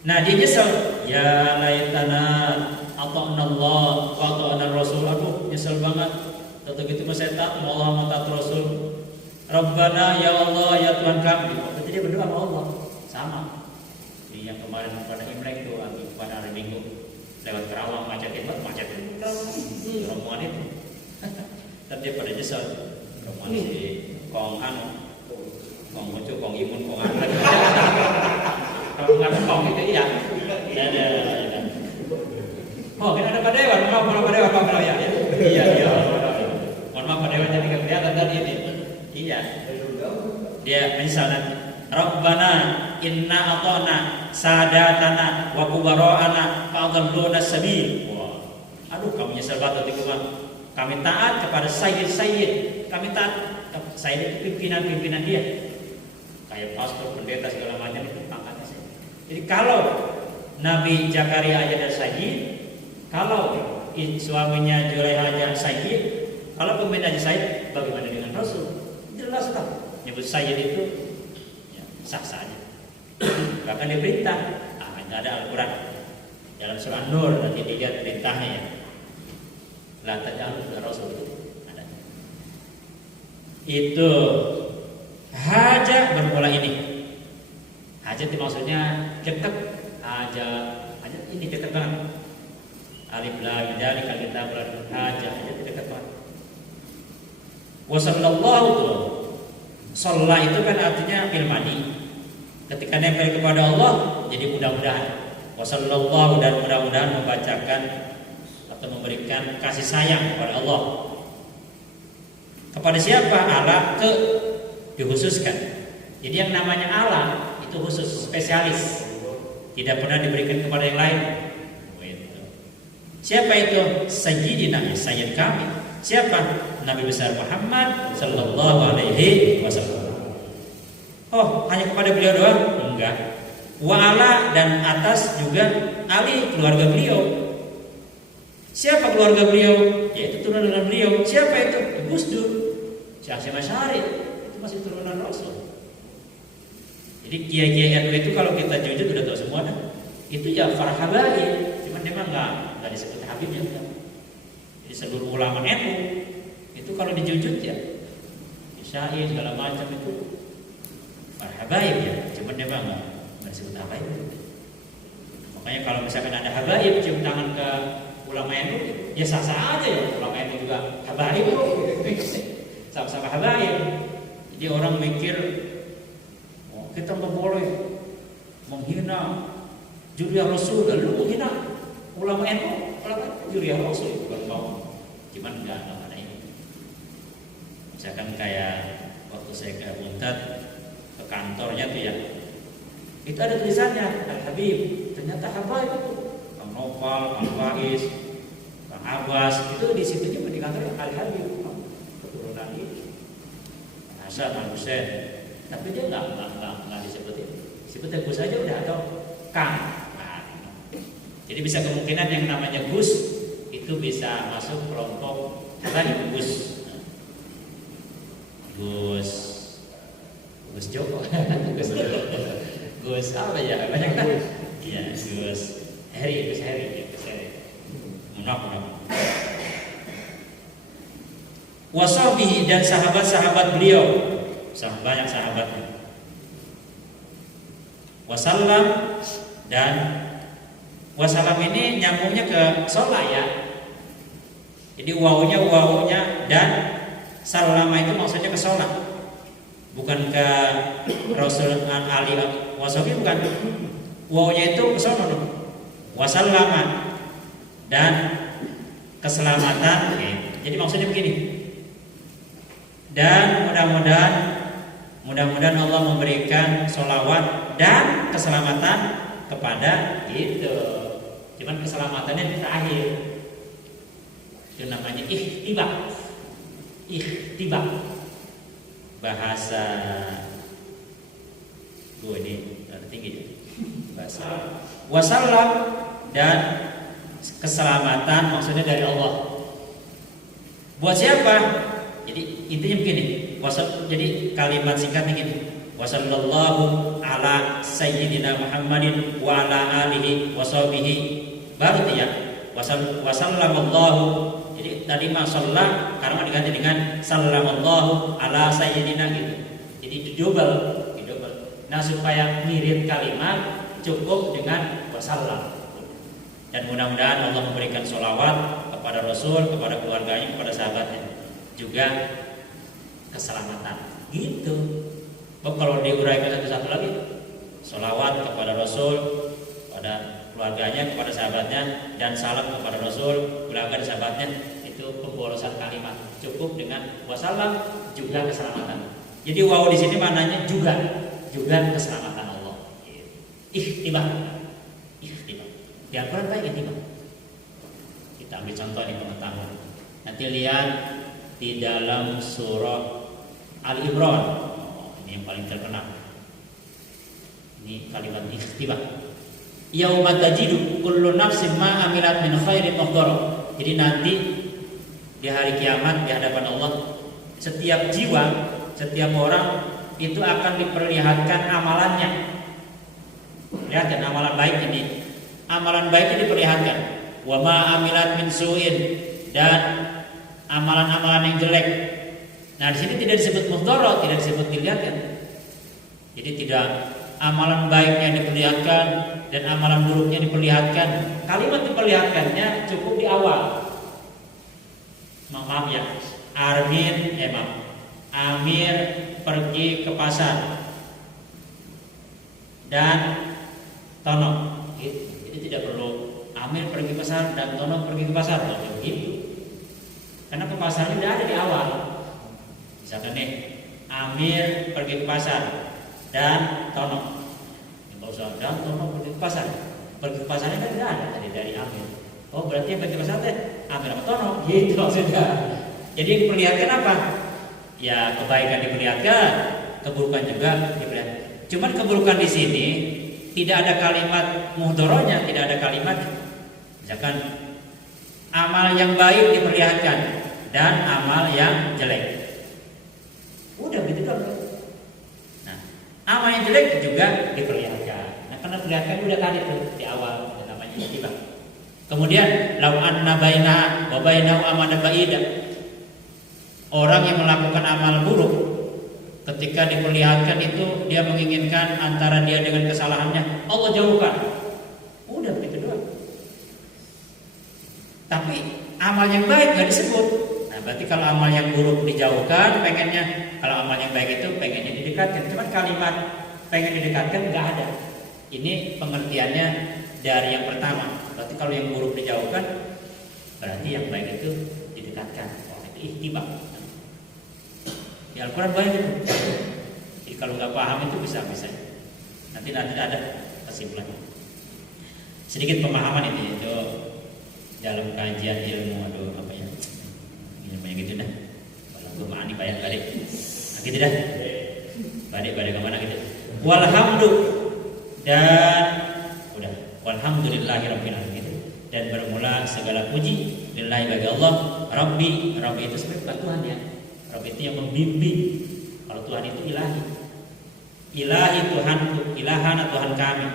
Nah, dia nyesel. Ya laitana ata'na Allah wa ata'na Rasul. Aku nyesel banget. Tetap itu saya taat Allah sama taat Rasul. Rabbana ya Allah ya Tuhan kami. Berarti dia berdoa sama Allah. Sama. Jadi yang kemarin pada Imlek itu, pada hari Minggu lewat Kerawang macetin rombongan itu. Dan dia pada nyesel. Rombongan si Kong Mucu, Kong Imun, Kong Antek. Rombongan Kong itu iya. Ada. Oh, kita ada Pak Dewan, Pak Dewan ya. Iya. Mohon maaf Pak Dewan jadi kelihatan tadi ini. Iya. Dia misalnya Rabbana inna ata'na sadatana wa kubara'ana fa'adalluna sabil. Wah. Aduh, kami nyesel banget itu mah. Kami taat kepada sayyid. Kami taat sayyid itu pimpinan dia. Kayak pastor, pendeta segala macam itu pangkatnya sih. Jadi kalau Nabi Zakaria aja ada sayyid, kalau suaminya Julaiha aja sayyid, kalau pemimpin aja sayyid, bagaimana dengan Rasul? Jelas tak? Nyebut sayyid itu ya, sah saja. Bahkan diperintah, ada Al-Quran dalam surah Nur nanti dilihat perintahnya ya. La taj'alu Rasul itu ada. Itu hajat bermula ini. Hajat itu maksudnya dekat. Hajat ini dekat banget. Alif lam mim dzalika kitabul hajat dekat banget. Wa sallallahu shalla itu kan artinya fil madi. Ketika nempel kepada Allah jadi mudah-mudahan. Wa sallallahu dan mudah-mudahan membacakan atau memberikan kasih sayang kepada Allah. Kepada siapa? Allah dikhususkan. Jadi yang namanya Allah itu khusus, spesialis. Tidak pernah diberikan kepada yang lain. Siapa itu? Sayyidina, Sayyid kami. Siapa? Nabi besar Muhammad sallallahu alaihi wasallam. Oh, hanya kepada beliau doang? Enggak. Wa ala dan atas juga ali keluarga beliau. Siapa keluarga beliau? Yaitu turunan beliau. Siapa itu? Gus Dur, Syekh Hasyim Asy'ari. Itu masih turunan Rasul. Jadi kiai-kiai NU itu kalau kita jujur udah tahu semua dah. Itu ya para habaib, cuman memang enggak disebut habibnya enggak. Jadi seluruh ulama NU itu kalau dijujur ya Syai segala macam itu para habaib ya, cuman memang enggak disebut habaib. Makanya kalau misalkan ada habaib cium tangan ke ulama NU, ya sah-sah aja ya, ulama NU juga habaib, sama-sama habaib. Jadi orang mikir, oh, kita nggak boleh menghina Juriah Rasul, lalu menghina ulama NU, ulama Juriah Rasul bukan mau, cuman nggak ada ini. Misalkan kayak waktu saya ke Muntad ke kantornya tuh ya, itu ada tulisannya Al Habib, ternyata habaib itu. Nopal, Kang Faiz, Kang Abbas, itu di situ juga di kantor Al Habib, keturunan itu, Hasan Al Husain, tapi dia nggak disebutin, sebutnya Gus aja udah atau Kang. Nah, jadi bisa kemungkinan yang namanya Gus itu bisa masuk kelompok tadi Gus Joko, Gus apa ya banyak kan? Iya Gus Heri. Munaf. Washabihi dan sahabat-sahabat beliau, banyak sahabatnya. Wasallam dan wasallam ini nyambungnya ke sholat ya. Jadi wawunya dan salama itu maksudnya ke sholat, bukan ke Rasul Ali Wasabi, bukan. Wawunya itu ke sholat dong. Wasallama dan keselamatan. Jadi maksudnya begini. Dan mudah-mudahan Allah memberikan sholawat dan keselamatan kepada itu. Cuman keselamatannya di terakhir. Itu namanya ihtibak. Ihtibak. Bahasa gue ini tinggi ya. Bahasa wasallam, dan keselamatan maksudnya dari Allah. Buat siapa? Jadi intinya begini. Jadi kalimat singkatnya gini. Wasallallahu ala sayyidina Muhammadin wa ala alihi wa sahbihi. Baru ya. Wasallamallahu. Jadi tadi masallah karena diganti dengan sallamallahu ala sayyidina gitu. Jadi double. Nah, supaya ngirit kalimat cukup dengan wasallam. Dan mudah-mudahan Allah memberikan sholawat kepada Rasul, kepada keluarganya, kepada sahabatnya, juga keselamatan. Gitu. Kalau diuraikan satu-satu lagi, sholawat kepada Rasul, kepada keluarganya, kepada sahabatnya, dan salam kepada Rasul, keluarga dan sahabatnya, itu pembolosan kalimat. Cukup dengan wasallam juga keselamatan. Jadi wow di sini maknanya juga keselamatan Allah. Ihtibak. Di Al-Quran baik ihtibak. Kita ambil contoh di pengetahuan. Nanti lihat di dalam surah Al-Imran. Ini yang paling terkenal. Ini kalimat ihtibak. Yauma tajidu kullu nafsin ma amilat min khairin muhdara. Jadi nanti di hari kiamat di hadapan Allah, setiap jiwa, setiap orang itu akan diperlihatkan amalannya. Lihat kan amalan baik ini. Amalan baiknya diperlihatkan. Wa ma amilat min su'in, dan amalan-amalan yang jelek. Nah, di sini tidak disebut muhdara, tidak disebut dilihatkan. Jadi tidak amalan baiknya diperlihatkan dan amalan buruknya diperlihatkan. Kalimat diperlihatkannya cukup di awal. Maaf ya. Amir pergi ke pasar dan Tono. Jadi tidak perlu Amir pergi ke pasar dan Tono pergi ke pasar. Begitu. Karena ke pasarnya tidak ada di awal. Misalkan nih, Amir pergi ke pasar dan Tono. Enggak usah dan Tono pergi ke pasar. Pergi ke pasarnya kan tidak ada dari Amir. Oh, berarti yang pergi ke pasar teh Amir sama Tono. Gitu maksudnya. Jadi yang diperlihatkan apa? Ya, kebaikan diperlihatkan, keburukan juga diperlihatkan. Cuman keburukan di sini tidak ada kalimat muhdharanya, tidak ada kalimat. Misalkan amal yang baik diperlihatkan dan amal yang jelek. Udah gitu kan. Nah, amal yang jelek juga diperlihatkan. Nah, karena diperlihatkan udah tadi tuh di awal, namanya ihtibak. Kemudian lau anna baina wa bainahu amadan ba'ida. Orang yang melakukan amal buruk, ketika diperlihatkan itu dia menginginkan antara dia dengan kesalahannya Allah jauhkan. Udah begitu doang. Tapi amal yang baik nggak disebut. Nah, berarti kalau amal yang buruk dijauhkan, pengennya kalau amal yang baik itu pengennya didekatkan. Cuman kalimat pengen didekatkan nggak ada. Ini pengertiannya dari yang pertama. Berarti kalau yang buruk dijauhkan, berarti yang baik itu didekatkan. Oh, itu ihtibak. Di Al-Quran banyak itu. Jadi kalau nggak paham itu bisa. Nanti ada kesimpulannya. Sedikit pemahaman ini itu dalam kajian ilmu ilmu yang gitu dah. Kalau gue mani banyak balik. Nah, gitu dah. Balik kemana gitu. Walhamdu, dan udah. Walhamdulillahirabbil alamin gitu. Dan bermula segala puji lillahi bagi Allah. Rabbi itu sebenarnya Tuhan ya. Rabbi itu yang membimbing. Kalau Tuhan itu ilahi. Ilahi Tuhanku, ilahana Tuhan kami.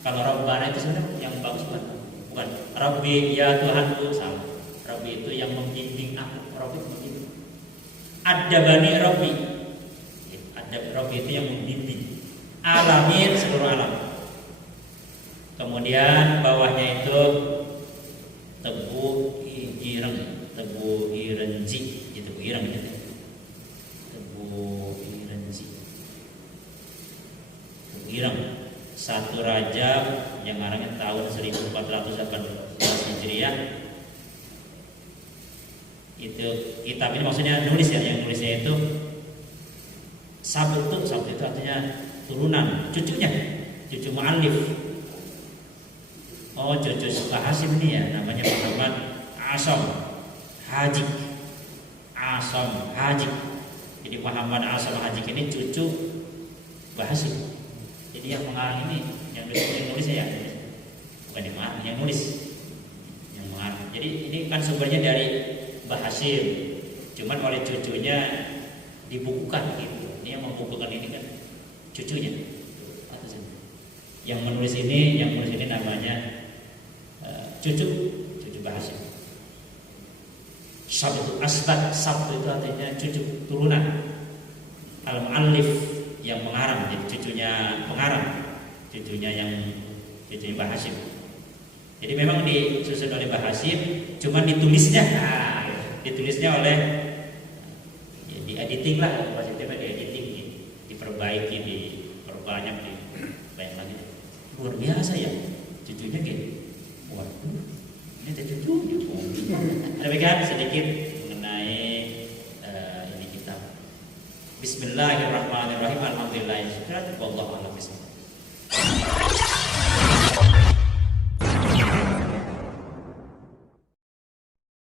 Kalau Rabbana itu sebenarnya yang bagus bukan Rabbi ya Tuhanku, salah. Rabbi itu yang membimbing aku. Rabbi itu membimbing. Adabani Rabbi. Adab Rabbi itu yang membimbing. Alamin seluruh alam. Kemudian bawahnya itu tebu irenji gitu, ireng gitu. Ireng, satu Rajab yang arahnya tahun 1418 Hijriah. Itu kitab ini maksudnya nulis ya, yang nulisnya itu sabut itu artinya turunan, cucu mu'allif. Oh, cucu Pak Hasim ini ya, namanya Muhammad Asom Haji. Asom Haji. Jadi Muhammad Asom Haji ini cucu Pak Hasim. Jadi yang mengarang ini, yang nulis ya, bukan yang mengarang, yang nulis, yang mengarang. Jadi ini kan sumbernya dari Mbah Hasim, cuman oleh cucunya dibukukan gitu. Ini yang membukukan ini kan cucunya. Yang menulis ini namanya cucu Mbah Hasim. Sabtu asbat, sabtu itu artinya cucu turunan. Al-mu'allif yang mengarang, jadi cucunya pengarang, cucunya Mbah Hasim. Jadi memang disusun oleh Mbah Hasim, cuman ditulisnya oleh ya, di editing lah, maksudnya di editing, diperbaiki, diperbanyak, dibanyak lagi. Luar biasa ya, cucunya gitu. Waduh, ini cucunya. Demikian sedikit mengenai ini kitab. Bismillahirrahmanirrahim. Alhamdulillah. Wallahu a'lam bishawab.